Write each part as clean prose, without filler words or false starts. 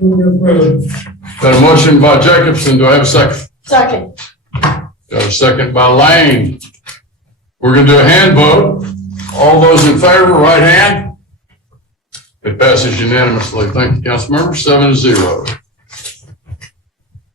Got a motion by Jacobson. Do I have a second? Second. Got a second by Lane. We're going to do a hand vote. All those in favor, right hand. It passes unanimously. Thank you, council members. 7-0.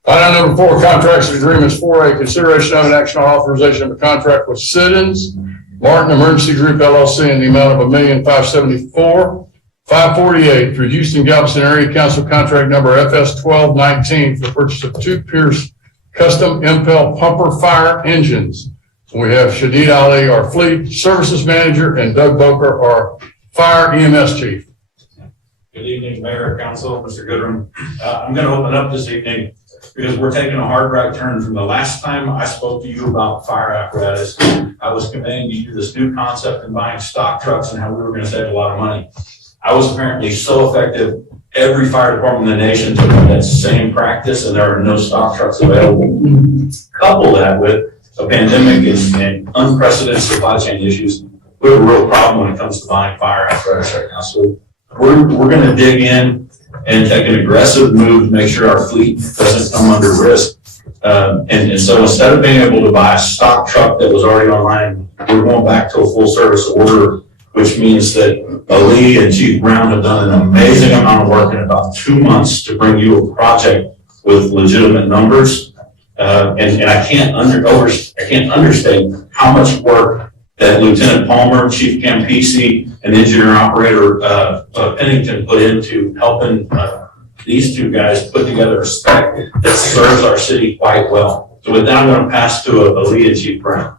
Item number 4, contracts and agreements. 4A, consideration of an action on authorization of a contract with Citizens Martin Emergency Group LLC in the amount of $1,574,548 through Houston Galveston Area Council contract number FS 1219 for the purchase of 2 Pierce custom Impel pumper fire engines. We have Shadid Ali, our fleet services manager, and Doug Boker, our fire EMS chief. Good evening, Mayor, Council, Mr. Goodrum. I'm going to open up this evening because we're taking a hard right turn from the last time I spoke to you about fire apparatus. I was conveying to you this new concept in buying stock trucks and how we were going to save a lot of money. I was apparently so effective, every fire department in the nation took that same practice, and there are no stock trucks available. Couple that with a pandemic and unprecedented supply chain issues, we have a real problem when it comes to buying fire apparatus right now. So we're going to dig in and take an aggressive move to make sure our fleet doesn't come under risk. And so instead of being able to buy a stock truck that was already online, we're going back to a full service order, which means that Ali and Chief Brown have done an amazing amount of work in about 2 months to bring you a project with legitimate numbers. And I can't understate how much work that Lieutenant Palmer, Chief Campisi, and Engineer Operator Pennington put into helping these 2 guys put together a spec that serves our city quite well. So with that, I'm going to pass to Ali and Chief Brown.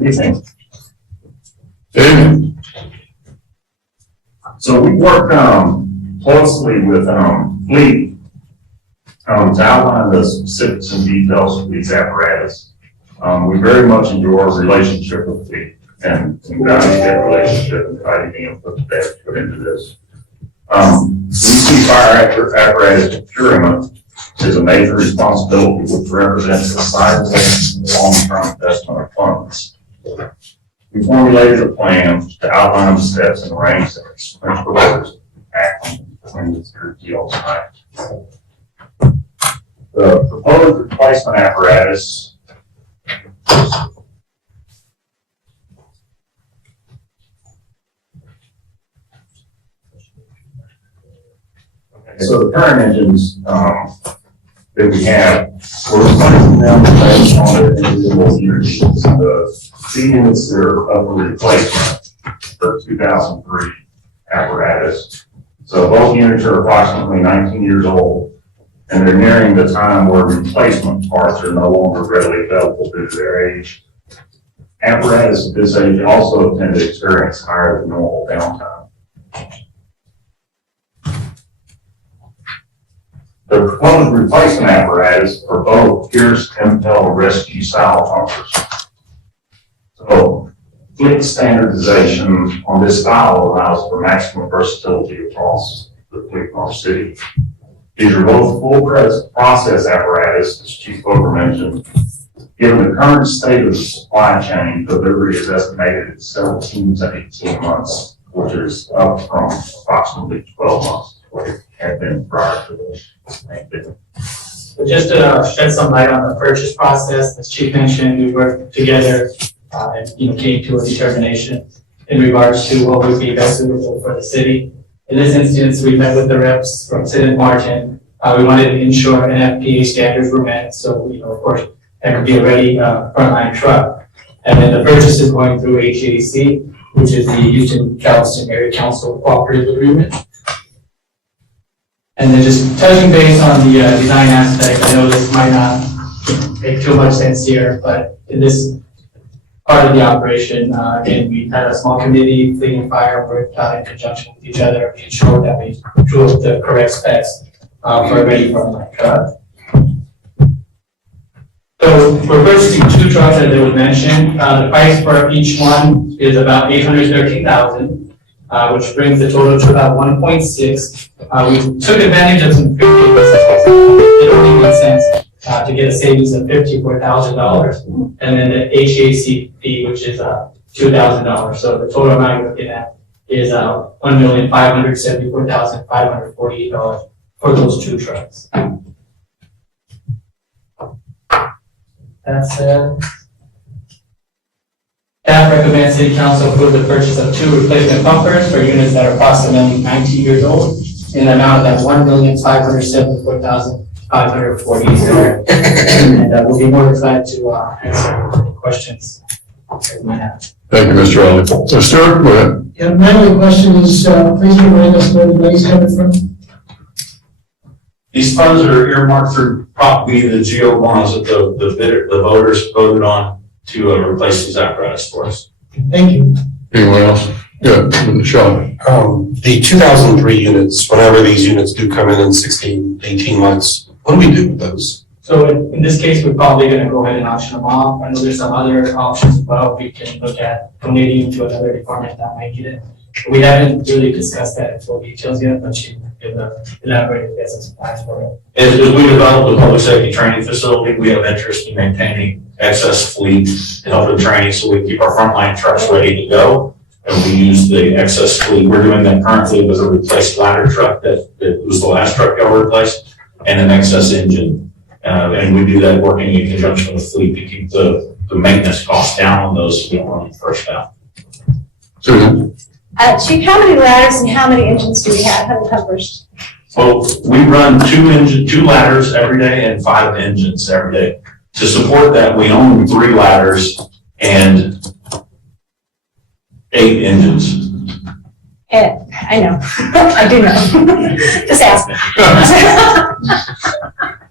Evening. David. So we work closely with Fleet to outline the specifics and details of these apparatus. We very much enjoy our relationship with Fleet and value that relationship and try to be input that put into this. We see fire apparatus procurement as a major responsibility, which represents a sizable long-term investment of funds. We formulated a plan to outline the steps and arrange the principal orders to act on this deal tonight. The proposed replacement apparatus so the current engines that we have, we're replacing them based on their individual units. The units that are up for replacement for 2003 apparatus. So both units are approximately 19 years old, and they're nearing the time where replacement parts are no longer readily available due to their age. Apparatus at this age also tend to experience higher than normal downtime. The proposed replacement apparatus for both Pierce Impel Rescue style pumpers. So, fleet standardization on this style allows for maximum versatility across the fleet in our city. These are both full process apparatus, as Chief Boker mentioned. Given the current state of the supply chain, delivery is estimated at 17 to 18 months, which is up from approximately 12 months, what it had been prior to this. So just to shed some light on the purchase process, as Chief mentioned, we worked together and came to a determination in regards to what would be best suitable for the city. In this instance, we met with the reps from Sid and Martin. We wanted to ensure NFPA standards were met, so of course that could be a ready frontline truck. And then the purchase is going through HAC, which is the Houston Galveston Area Council Cooperative Agreement. And then just touching base on the design aspect, I know this might not make too much sense here, but in this part of the operation, again, we had a small committee, Fleet and Fire, worked in conjunction with each other. We ensured that we drew up the correct specs for a ready frontline truck. So we're purchasing 2 trucks, as it was mentioned. The price for each one is about $813,000. Which brings the total to about 1.6. We took advantage of some 50%. It only makes sense to get a savings of $54,000. And then the HAC fee, which is $2,000. So the total amount you're looking at is $1,574,548 for those two trucks. That's staff recommends City Council approve the purchase of 2 replacement pumpers for units that are approximately 19 years old in an amount of $1,574,548. And we'll be more than glad to answer any questions you might have. Thank you, Mr. Elliott. So Stuart, go ahead. Yeah, my only question is, please remind us where the money's coming from. These funds are earmarked through Prop B, the GO bonds that the voters voted on to replace these apparatus for us. Thank you. Anyone else? Good, Sean. The 2003 units, whenever these units do come in 16, 18 months, what do we do with those? So in this case, we're probably going to go ahead and auction them off. I know there's some other options as well. We can look at donating to another department that might get it. We haven't really discussed that in full details yet, but she can elaborate if some supplies for it. As we develop the public safety training facility, we have interest in maintaining excess fleet and helping training so we keep our frontline trucks ready to go. And we use the excess fleet. We're doing that currently with a replaced ladder truck that was the last truck I replaced and an excess engine. And we do that working in conjunction with fleet to keep the maintenance costs down on those so we don't run them first out. Susan? Chief, how many ladders and how many engines do we have? How many pumpers? Well, we run 2 ladders every day and 5 engines every day. To support that, we own 3 ladders and 8 engines. I know. I do know. Just ask.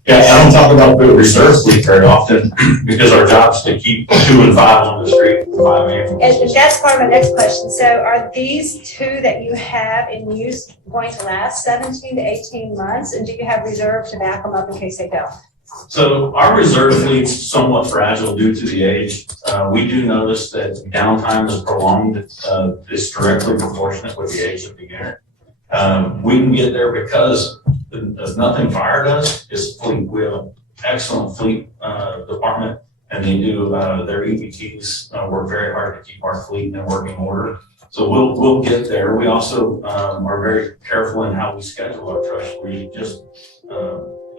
Yeah, I don't talk about the reserve fleet very often because our job is to keep 2 and 5 on the street. 5 ambulances. And that's part of my next question. So are these 2 that you have in use going to last 17 to 18 months? And do you have reserve to back them up in case they don't? So our reserve fleet's somewhat fragile due to the age. We do notice that downtime is prolonged. It's directly proportionate with the age of the unit. We can get there because nothing fire does is fleet. We have an excellent fleet department, and they do their EBTs work very hard to keep our fleet in working order. So we'll get there. We also are very careful in how we schedule our trucks. We just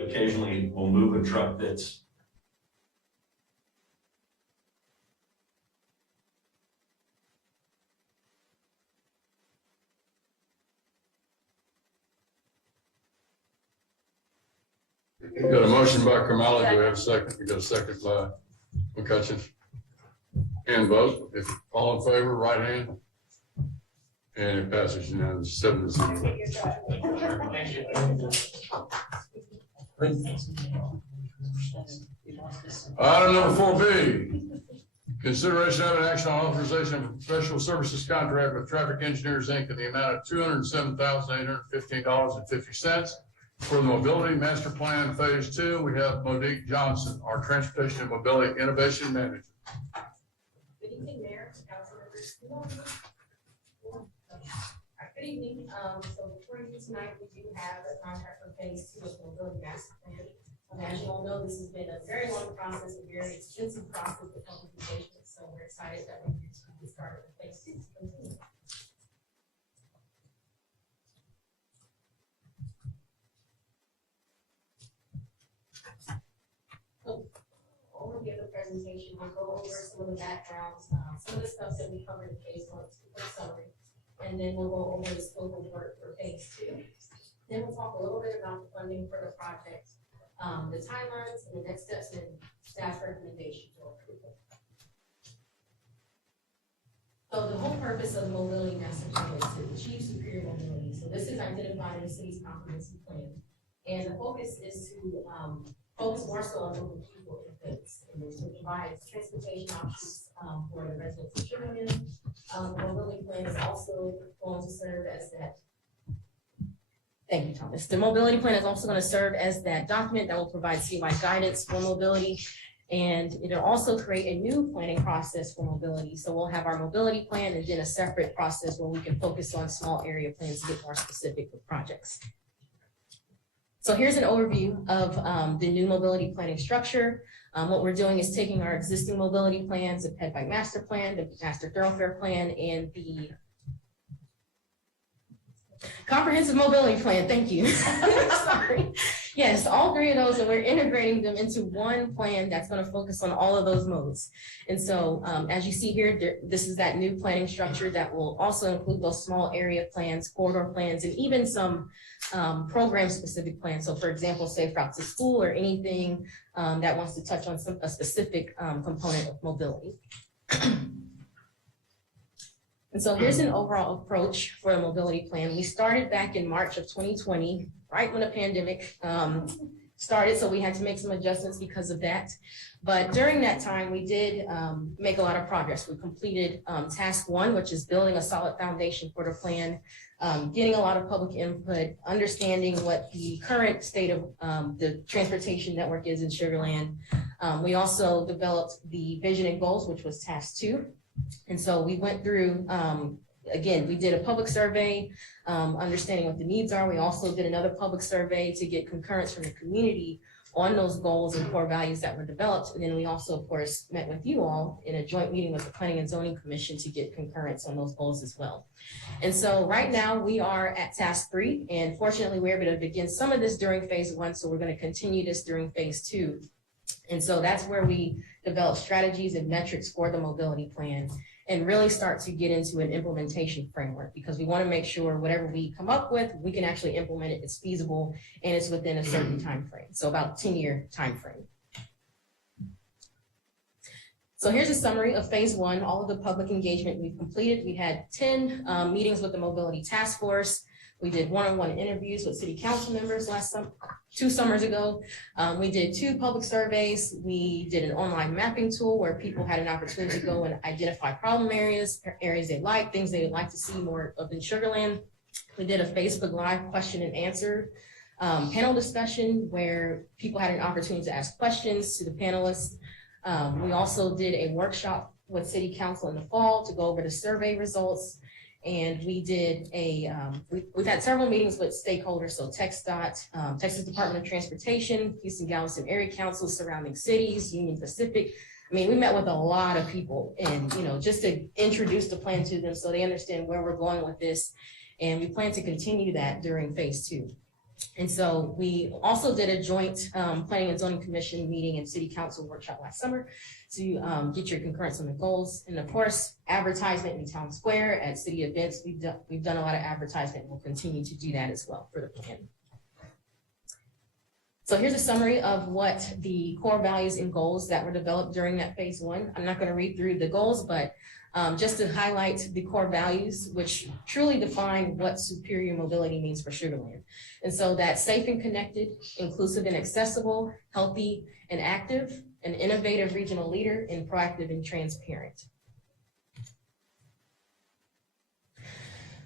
occasionally will move a truck that's We got a motion by Kamala. Do we have a second? We got a second by McCutcheon. Hand vote. If all in favor, right hand. And it passes unanimously 7-0. Thank you. Item number 4B, consideration of an action on authorization of a professional services contract with Traffic Engineers, Inc. in the amount of $207,815.50 for the Mobility Master Plan Phase 2. We have Monique Johnson, our Transportation and Mobility Innovation Manager. Good evening, Mayor, council members. Good evening. So before you tonight, we do have a contract for Phase 2 of the Mobility Master Plan. As you all know, this has been a very long process, a very extensive process of implementation. So we're excited that we get started with Phase 2 to continue. We'll give the presentation, we'll go over some of the backgrounds, some of the stuff that we covered in Phase 1, summary, and then we'll go over the scope of work for Phase 2. Then we'll talk a little bit about the funding for the project, the timelines, and the next steps, and staff recommendation for approval. So the whole purpose of the Mobility Master Plan is to achieve superior mobility. So this is identified in the city's comprehensive plan, and the focus is to focus more so on moving people and things, and to provide transportation options for the residents of Sherman. The mobility plan is also going to serve as that. Thank you, Thomas. The mobility plan is also going to serve as that document that will provide citywide guidance for mobility, and it'll also create a new planning process for mobility. So we'll have our mobility plan and then a separate process where we can focus on small area plans to get more specific with projects. So here's an overview of the new mobility planning structure. What we're doing is taking our existing mobility plans, the ped bike master plan, the master thoroughfare plan, and the comprehensive mobility plan. Thank you. Sorry. Yes, all three of those, and we're integrating them into one plan that's going to focus on all of those modes. And so, as you see here, this is that new planning structure that will also include those small area plans, corridor plans, and even some program-specific plans. So, for example, safe route to school or anything that wants to touch on a specific component of mobility. And so here's an overall approach for the mobility plan. We started back in March of 2020, right when the pandemic started, so we had to make some adjustments because of that. But during that time, we did make a lot of progress. We completed task one, which is building a solid foundation for the plan, getting a lot of public input, understanding what the current state of the transportation network is in Sugar Land. We also developed the vision and goals, which was task two. And so we went through, again, we did a public survey, understanding what the needs are. We also did another public survey to get concurrence from the community on those goals and core values that were developed. And then we also, of course, met with you all in a joint meeting with the Planning and Zoning Commission to get concurrence on those goals as well. And so right now we are at task three, and fortunately we're able to begin some of this during phase one. So we're going to continue this during phase two. And so that's where we develop strategies and metrics for the mobility plan and really start to get into an implementation framework, because we want to make sure whatever we come up with, we can actually implement it, it's feasible, and it's within a certain time frame. So about 10-year time frame. So here's a summary of phase one, all of the public engagement we've completed. We had 10 meetings with the mobility task force. We did one-on-one interviews with city council members two summers ago. We did 2 public surveys. We did an online mapping tool where people had an opportunity to go and identify problem areas, areas they like, things they would like to see more of in Sugar Land. We did a Facebook Live question and answer panel discussion where people had an opportunity to ask questions to the panelists. We also did a workshop with city council in the fall to go over the survey results. And we did we've had several meetings with stakeholders, so TxDOT, Texas Department of Transportation, Houston-Galveston Area Council, surrounding cities, Union Pacific. I mean, we met with a lot of people and, just to introduce the plan to them so they understand where we're going with this. And we plan to continue that during phase two. And so we also did a joint Planning and Zoning Commission meeting and City Council workshop last summer to get your concurrence on the goals. And of course, advertisement in town square at city events. We've done a lot of advertisement and we'll continue to do that as well for the plan. So here's a summary of what the core values and goals that were developed during that phase one. I'm not going to read through the goals, but just to highlight the core values, which truly define what superior mobility means for Sugar Land. And so that's safe and connected, inclusive and accessible, healthy and active, an innovative regional leader, and proactive and transparent.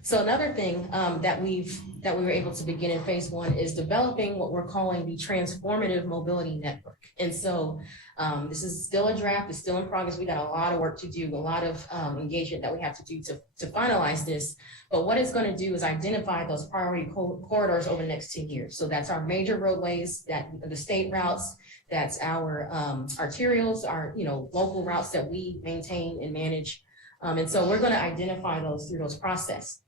So another thing that we were able to begin in phase one is developing what we're calling the transformative mobility network. And so this is still a draft, it's still in progress. We got a lot of work to do, a lot of engagement that we have to do to finalize this. But what it's going to do is identify those priority corridors over the next 10 years. So that's our major roadways, the state routes, that's our arterials, our local routes that we maintain and manage. And so we're going to identify those through those process.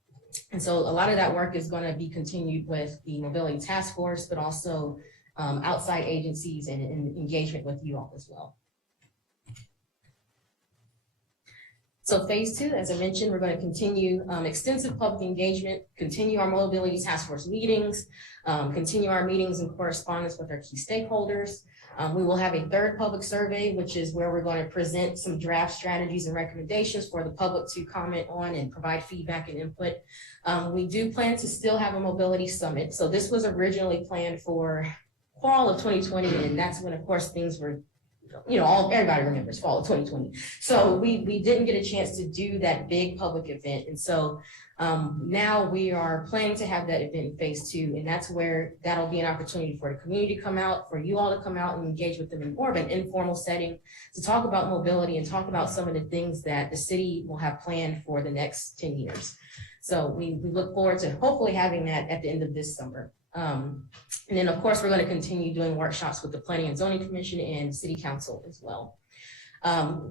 And so a lot of that work is going to be continued with the mobility task force, but also outside agencies and engagement with you all as well. So phase two, as I mentioned, we're going to continue extensive public engagement, continue our mobility task force meetings, continue our meetings and correspondence with our key stakeholders. We will have a third public survey, which is where we're going to present some draft strategies and recommendations for the public to comment on and provide feedback and input. We do plan to still have a mobility summit. So this was originally planned for fall of 2020, and that's when, of course, things were, everybody remembers fall of 2020. So we didn't get a chance to do that big public event. And so now we are planning to have that event in phase two, and that's where that'll be an opportunity for the community to come out, for you all to come out and engage with them in more of an informal setting to talk about mobility and talk about some of the things that the city will have planned for the next 10 years. So we look forward to hopefully having that at the end of this summer. And then, of course, we're going to continue doing workshops with the Planning and Zoning Commission and City Council as well.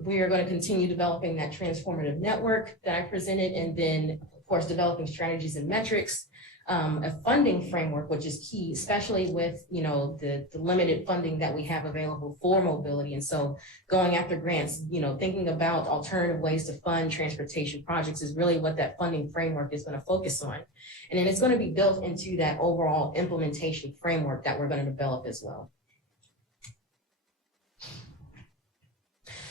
We are going to continue developing that transformative network that I presented, and then, of course, developing strategies and metrics, a funding framework, which is key, especially with, the limited funding that we have available for mobility. And so going after grants, thinking about alternative ways to fund transportation projects is really what that funding framework is going to focus on. And then it's going to be built into that overall implementation framework that we're going to develop as well.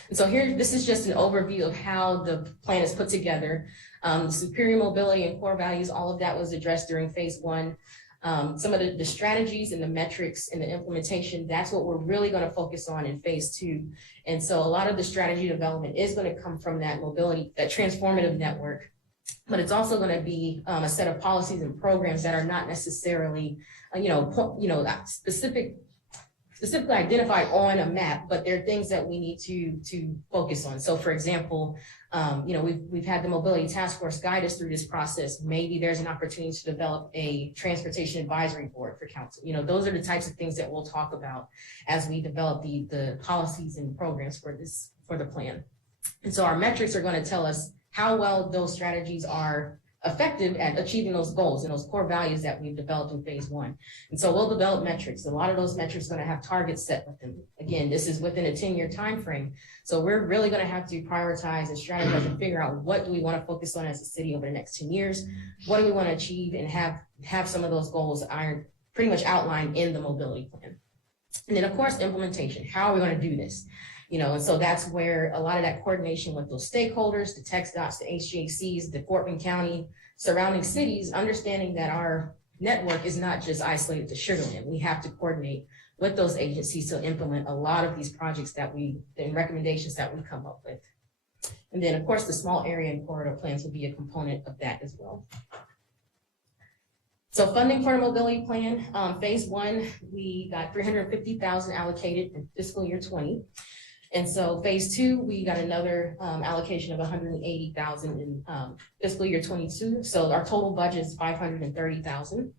And so here, this is just an overview of how the plan is put together. Superior mobility and core values, all of that was addressed during phase one. Some of the strategies and the metrics and the implementation, that's what we're really going to focus on in phase two. And so a lot of the strategy development is going to come from that mobility, that transformative network. But it's also going to be a set of policies and programs that are not necessarily, specifically identified on a map, but they're things that we need to focus on. So for example, we've had the mobility task force guide us through this process. Maybe there's an opportunity to develop a transportation advisory board for council. Those are the types of things that we'll talk about as we develop the policies and programs for the plan. And so our metrics are going to tell us how well those strategies are effective at achieving those goals and those core values that we've developed in phase one. And so we'll develop metrics. A lot of those metrics are going to have targets set with them. Again, this is within a 10-year time frame. So we're really going to have to prioritize and strategize and figure out what do we want to focus on as a city over the next 10 years? What do we want to achieve, and have some of those goals pretty much outlined in the mobility plan. And then of course, implementation. How are we going to do this? And so that's where a lot of that coordination with those stakeholders, the TxDOTs, the HGACs, the Fort Bend County, surrounding cities, understanding that our network is not just isolated to Sugar Land. We have to coordinate with those agencies to implement a lot of these projects and recommendations that we come up with. And then of course, the small area and corridor plans will be a component of that as well. So funding for a mobility plan, phase one, we got $350,000 allocated in fiscal year 20. And so phase two, we got another allocation of $180,000 in fiscal year 22. So our total budget is $530,000.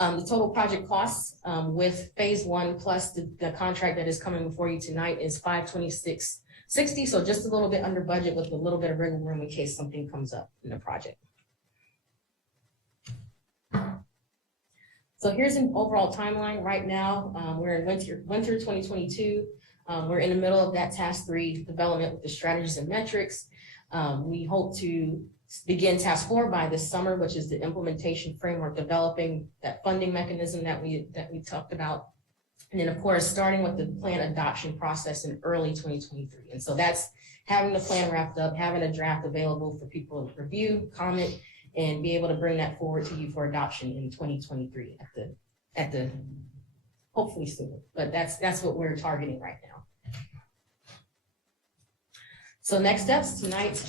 The total project costs with phase one plus the contract that is coming before you tonight is $526.60. So just a little bit under budget with a little bit of wiggle room in case something comes up in the project. So here's an overall timeline. Right now, we're in winter 2022. We're in the middle of that task 3 development with the strategies and metrics. We hope to begin task 4 by this summer, which is the implementation framework, developing that funding mechanism that we talked about. And then of course, starting with the plan adoption process in early 2023. And so that's having the plan wrapped up, having a draft available for people to review, comment, and be able to bring that forward to you for adoption in 2023 at the hopefully sooner, but that's what we're targeting right now. So next steps tonight,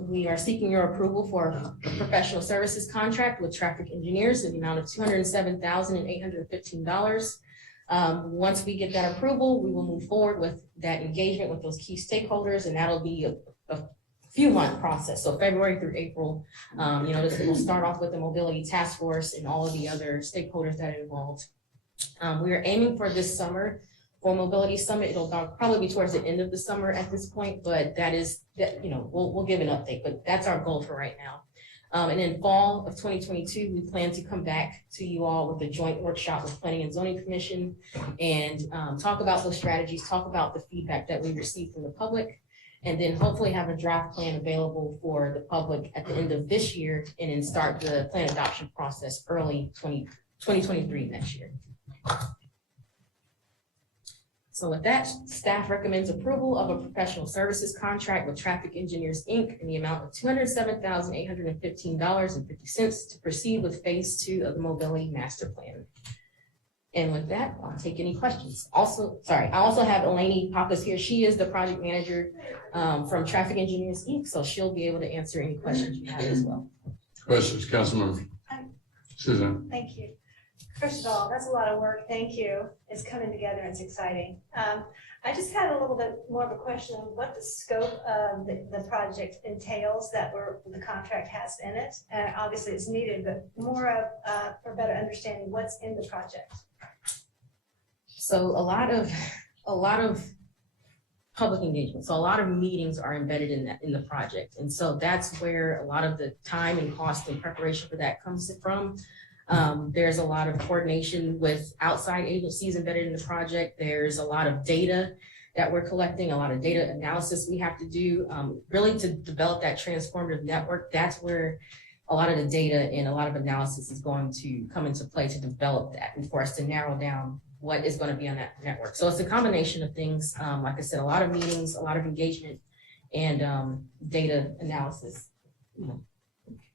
we are seeking your approval for a professional services contract with traffic engineers in the amount of $207,815. Once we get that approval, we will move forward with that engagement with those key stakeholders, and that'll be a few month process. So February through April, this will start off with the mobility task force and all of the other stakeholders that are involved. We are aiming for this summer for Mobility Summit. It'll probably be towards the end of the summer at this point, but we'll give an update, but that's our goal for right now. And in fall of 2022, we plan to come back to you all with a joint workshop with Planning and Zoning Commission and talk about those strategies, talk about the feedback that we received from the public, and then hopefully have a draft plan available for the public at the end of this year, and then start the plan adoption process early 2023 next year. So with that, staff recommends approval of a professional services contract with Traffic Engineers, Inc. in the amount of $207,815.50 to proceed with phase 2 of the Mobility Master Plan. And with that, I'll take any questions. I also have Eleni Pappas here. She is the project manager from Traffic Engineers, Inc. So she'll be able to answer any questions you have as well. Questions, Councilmember Suzanne? Thank you. First of all, that's a lot of work. Thank you. It's coming together. It's exciting. I just had a little bit more of a question on what the scope of the project entails that the contract has in it. Obviously, it's needed, but more of for better understanding what's in the project. So a lot of public engagement. So a lot of meetings are embedded in the project. And so that's where a lot of the time and cost and preparation for that comes from. There's a lot of coordination with outside agencies embedded in the project. There's a lot of data that we're collecting, a lot of data analysis we have to do, really to develop that transformative network. That's where a lot of the data and a lot of analysis is going to come into play to develop that and for us to narrow down what is going to be on that network. So it's a combination of things. Like I said, a lot of meetings, a lot of engagement, and data analysis.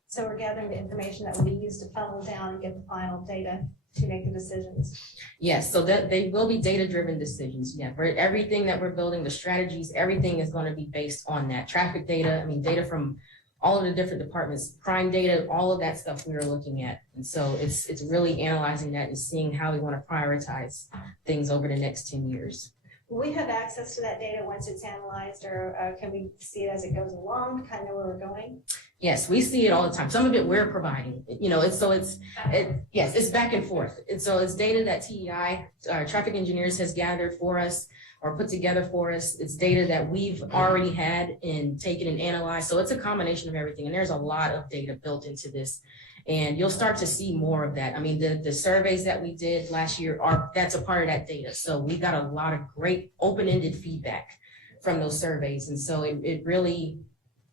So we're gathering the information that will be used to funnel down and get the final data to make the decisions. Yes, so that they will be data-driven decisions. Yeah, for everything that we're building, the strategies, everything is going to be based on that traffic data. I mean, data from all of the different departments, crime data, all of that stuff we are looking at. And so it's really analyzing that and seeing how we want to prioritize things over the next 10 years. Will we have access to that data once it's analyzed, or can we see it as it goes along to kind of know where we're going? Yes, we see it all the time. Some of it we're providing, yes, it's back and forth. And so it's data that TEI, our traffic engineers, has gathered for us or put together for us. It's data that we've already had and taken and analyzed. So it's a combination of everything. And there's a lot of data built into this. And you'll start to see more of that. I mean, the surveys that we did last year, that's a part of that data. So we got a lot of great open-ended feedback from those surveys. And so it really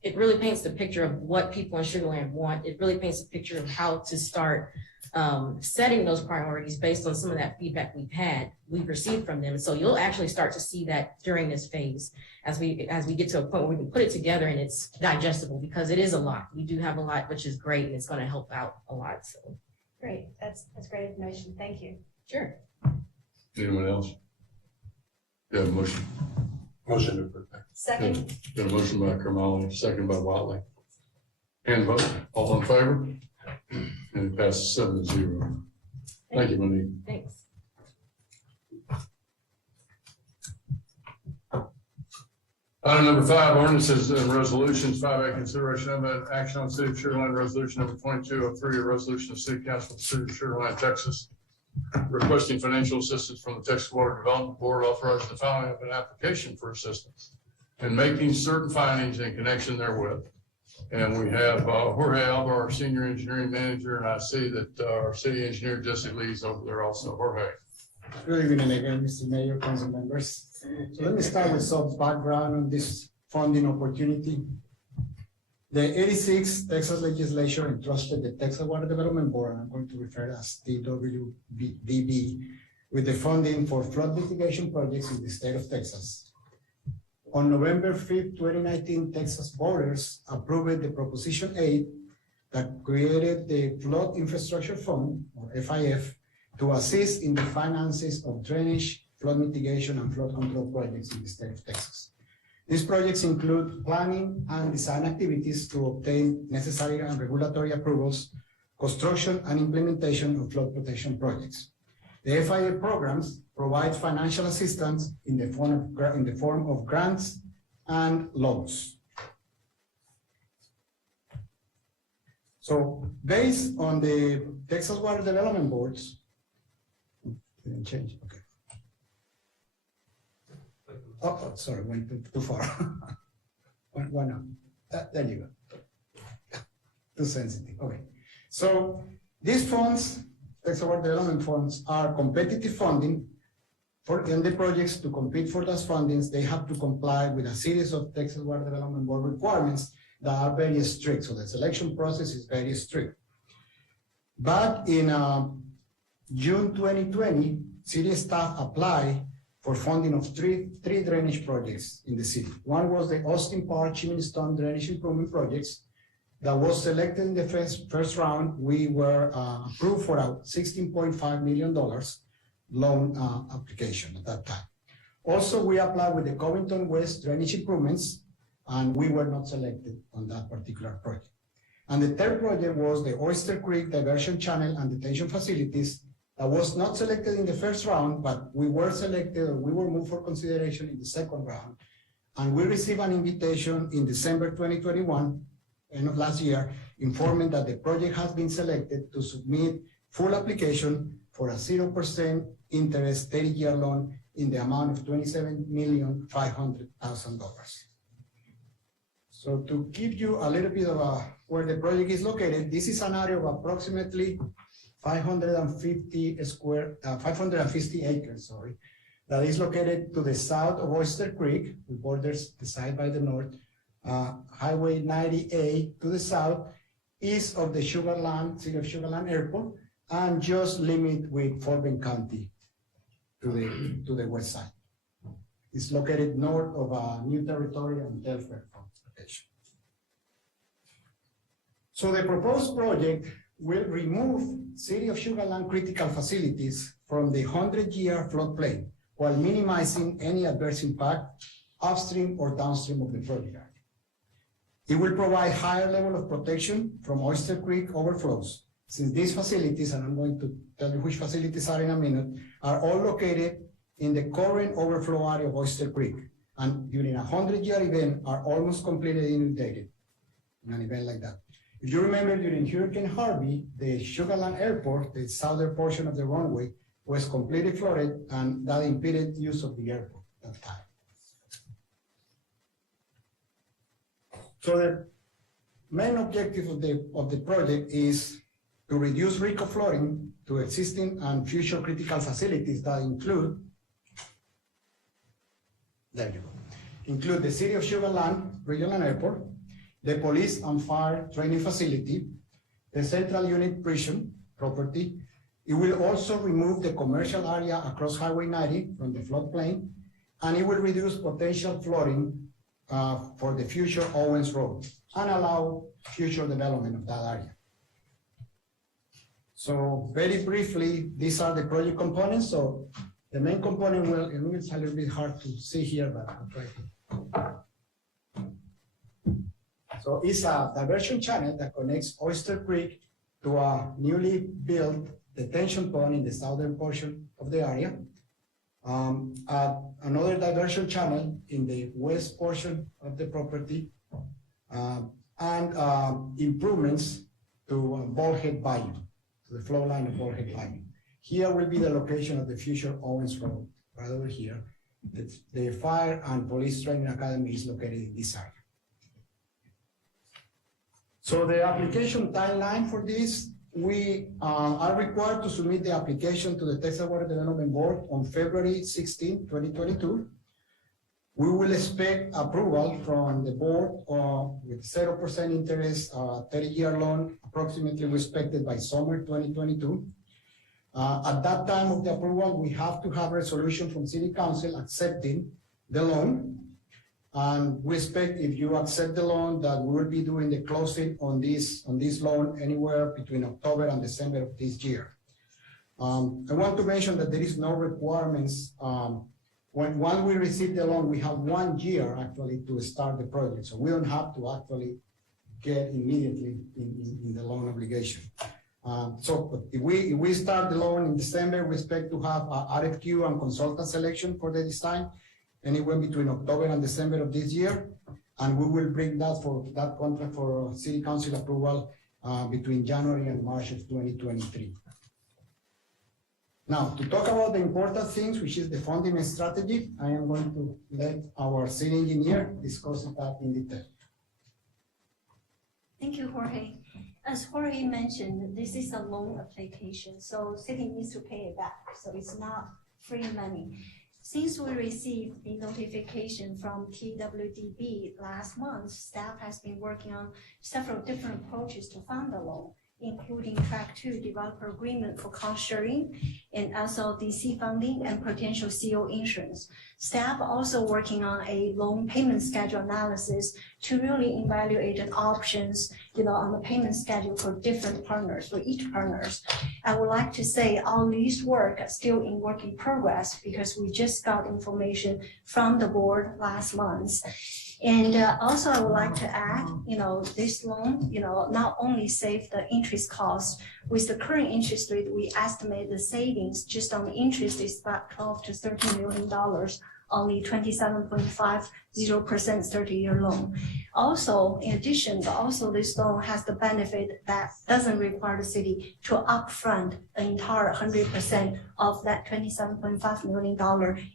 paints the picture of what people in Sugar Land want. It really paints a picture of how to start setting those priorities based on some of that feedback we've received from them. So you'll actually start to see that during this phase as we get to a point where we can put it together and it's digestible, because it is a lot. We do have a lot, which is great, and it's going to help out a lot. So great, that's great information. Thank you. Sure. Anyone else? You have a motion? Motion to approve. Second. Got a motion by Kamali, second by Watley. Hand vote, all in favor? And it passes 7-0. Thank you, Monique. Thanks. Item number 5, ordinances and resolutions. 5A, consideration of action on City of Sugar Land Resolution number 2203, a resolution of City Council of the City of Sugar Land, Texas, requesting financial assistance from the Texas Water Development Board, authorizing the filing of an application for assistance and making certain findings in connection therewith. And we have Jorge Alba, our senior engineering manager, and I see that our city engineer Jesse Lee is over there also. Jorge. Good evening again, Mr. Mayor, council members. So let me start with some background on this funding opportunity. The 86 Texas legislature entrusted the Texas Water Development Board, and I'm going to refer to as TWDB, with the funding for flood mitigation projects in the state of Texas. On November 5th, 2019, Texas voters approved the Proposition 8 that created the Flood Infrastructure Fund, or FIF, to assist in the finances of drainage, flood mitigation, and flood control projects in the state of Texas. These projects include planning and design activities to obtain necessary and regulatory approvals, construction and implementation of flood protection projects. The FIA programs provide financial assistance in the form of grants and loans. So based on the Texas Water Development Boards, didn't change, okay. Oh, sorry, went too far. One up. There you go. Too sensitive, okay. So these funds, Texas Water Development Funds, are competitive funding and the projects. To compete for those fundings, they have to comply with a series of Texas Water Development Board requirements that are very strict. So the selection process is very strict. Back in June 2020, city staff applied for funding of three drainage projects in the city. One was the Austin Park Chimney Stone Drainage Improvement Projects that was selected in the first round. We were approved for a $16.5 million loan application at that time. Also, we applied with the Covington West Drainage Improvements, and we were not selected on that particular project. And the third project was the Oyster Creek Diversion Channel and Detention Facilities that was not selected in the first round, but we were selected, or we were moved for consideration in the second round. And we received an invitation in December 2021, end of last year, informing that the project has been selected to submit full application for a 0% interest 30-year loan in the amount of $27,500,000. So to give you a little bit of where the project is located, this is an area of approximately 550 acres, that is located to the south of Oyster Creek, which borders the side by the north, Highway 90A to the south, east of the City of Sugarland Airport, and just limit with Fort Bend County to the west side. It's located north of New Territory and Telfair location. So the proposed project will remove City of Sugarland critical facilities from the 100-year floodplain while minimizing any adverse impact upstream or downstream of the project. It will provide higher level of protection from Oyster Creek overflows, since these facilities, and I'm going to tell you which facilities are in a minute, are all located in the current overflow area of Oyster Creek, and during a 100-year event are almost completely inundated in an event like that. If you remember, during Hurricane Harvey, the Sugarland Airport, the southern portion of the runway, was completely flooded, and that impeded use of the airport at that time. So the main objective of the project is to reduce risk of flooding to existing and future critical facilities that include the City of Sugarland Regional Airport, the Police and Fire Training Facility, the Central Unit Prison property. It will also remove the commercial area across Highway 90 from the floodplain, and it will reduce potential flooding for the future Owens Road and allow future development of that area. So very briefly, these are the project components. So the main component it's a little bit hard to see here, but I'll try to. So it's a diversion channel that connects Oyster Creek to a newly built detention pond in the southern portion of the area. Another diversion channel in the west portion of the property, and improvements to Bullhead Bayou, to the flow line of Bullhead Bayou. Here will be the location of the future Owens Road, right over here. The Fire and Police Training Academy is located in this area. So the application timeline for this, we are required to submit the application to the Texas Water Development Board on February 16, 2022. We will expect approval from the board with 0% interest, 30-year loan, approximately expected by summer 2022. At that time of the approval, we have to have a resolution from City Council accepting the loan. And we expect, if you accept the loan, that we will be doing the closing on this loan anywhere between October and December of this year. I want to mention that there is no requirements. Once we receive the loan, we have 1 year actually to start the project. So we don't have to actually get immediately in the loan obligation. So if we start the loan in December, we expect to have RFQ and consultant selection for the design anywhere between October and December of this year, and we will bring that contract for City Council approval between January and March of 2023. Now, to talk about the important things, which is the funding strategy, I am going to let our city engineer discuss that in detail. Thank you, Jorge. As Jorge mentioned, this is a loan application, so city needs to pay it back, so it's not free money. Since we received the notification from TWDB last month, staff has been working on several different approaches to fund the loan, including Track 2 developer agreement for cost sharing and SLDC funding and potential CO insurance. Staff also working on a loan payment schedule analysis to really evaluate the options, on the payment schedule for different partners, for each partners. I would like to say all these work are still in work in progress because we just got information from the board last month. And also I would like to add, this loan, not only save the interest cost, with the current interest rate, we estimate the savings just on the interest is about $12 to $13 million, only 27.50% 30-year loan. Also, in addition, this loan has the benefit that doesn't require the city to upfront the entire 100% of that $27.5 million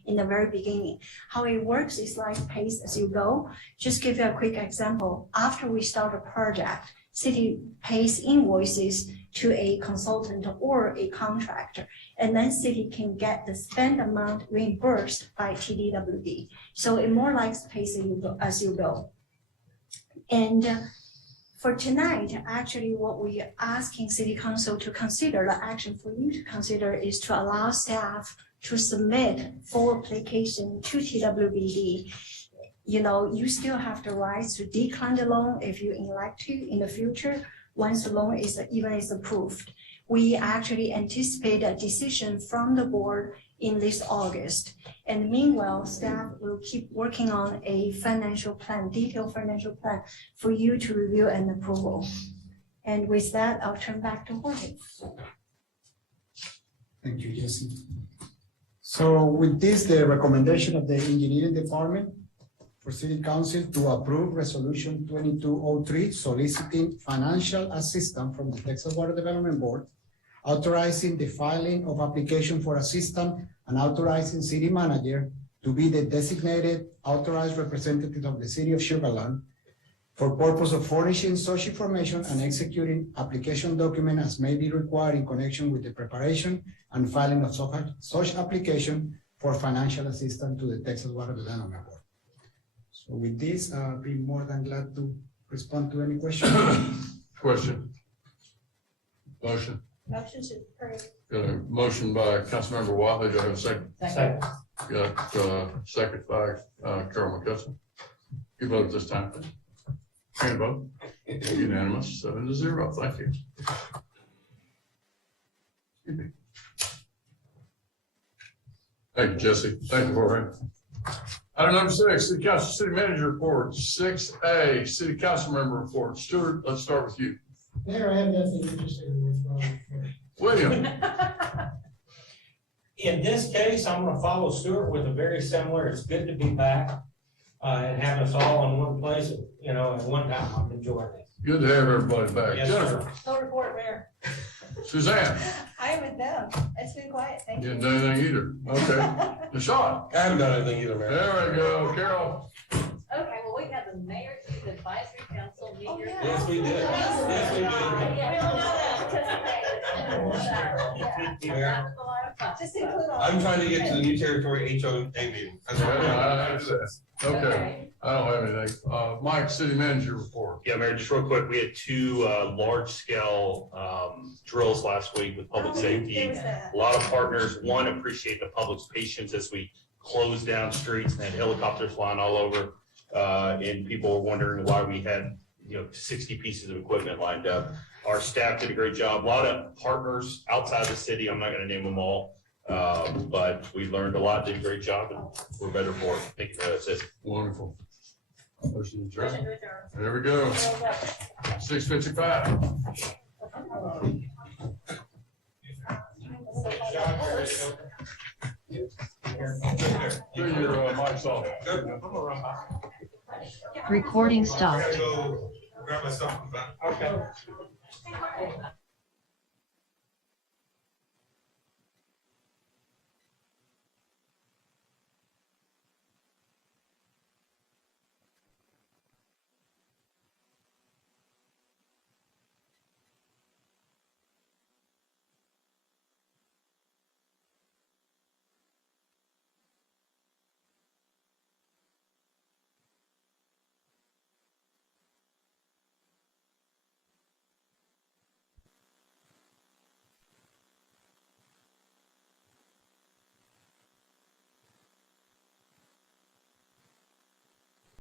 in the very beginning. How it works is like pays as you go. Just give you a quick example. After we start a project, city pays invoices to a consultant or a contractor, and then city can get the spend amount reimbursed by TDWD. So it more like pays as you go. And for tonight, actually what we are asking City Council to consider, the action for you to consider, is to allow staff to submit full application to TWBD. You still have the right to decline the loan if you elect to in the future, once the loan is approved. We actually anticipate a decision from the board in this August. And meanwhile, staff will keep working on a detailed financial plan for you to review and approval. And with that, I'll turn back to Jorge. Thank you, Jesse. So with this, the recommendation of the engineering department for City Council to approve Resolution 2203, soliciting financial assistance from the Texas Water Development Board, authorizing the filing of application for assistance and authorizing city manager to be the designated authorized representative of the city of Sugar Land for purpose of furnishing such information and executing application document as may be required in connection with the preparation and filing of such application for financial assistance to the Texas Water Development Board. So with this, I'll be more than glad to respond to any questions. Question? Motion? Motion to approve. Got a motion by Councilmember Watley. Do I have a second? Second. Got second by Carol McCutcheon. You vote this time. Hand vote. Unanimous, 7-0. Thank you. Excuse me. Thank you, Jesse. Thank you, Jorge. Item number 6, City Council City Manager Report. 6A, City Council Member Report. Stuart, let's start with you. Mayor, I have nothing interesting with William. In this case, I'm gonna follow Stuart with a very similar, it's good to be back, and have us all in one place, at one time. I'm enjoying it. Good to have everybody back. Yes, Jennifer. sir. No report, Mayor. Suzanne. I am with them. It's been quiet. Thank You you. didn't do anything either. Okay. Deshaun. I haven't done anything either, man. There we go. Carol. Okay, well, we have the mayor to the advisory council meet here. Yes, we did. Yes, we did. Mayor, Just include all. I'm trying to get to the new territory HOA meeting. That's what I'm doing. Okay. I don't have anything. Mike, City Manager Report. Yeah, Mayor, just real quick, we had two large-scale drills last week with public safety. A lot of partners, one, appreciate the public's patience as we closed down streets and had helicopters flying all over. And people were wondering why we had 60 pieces of equipment lined up. Our staff did a great job. A lot of partners outside the city, I'm not going to name them all, but we learned a lot, did a great job, and we're better for it. Thank you, that's it. Wonderful. Motion adjourned. There we go. 6:55. Turn your mics off. Recording stopped. Grab my stuff. Okay.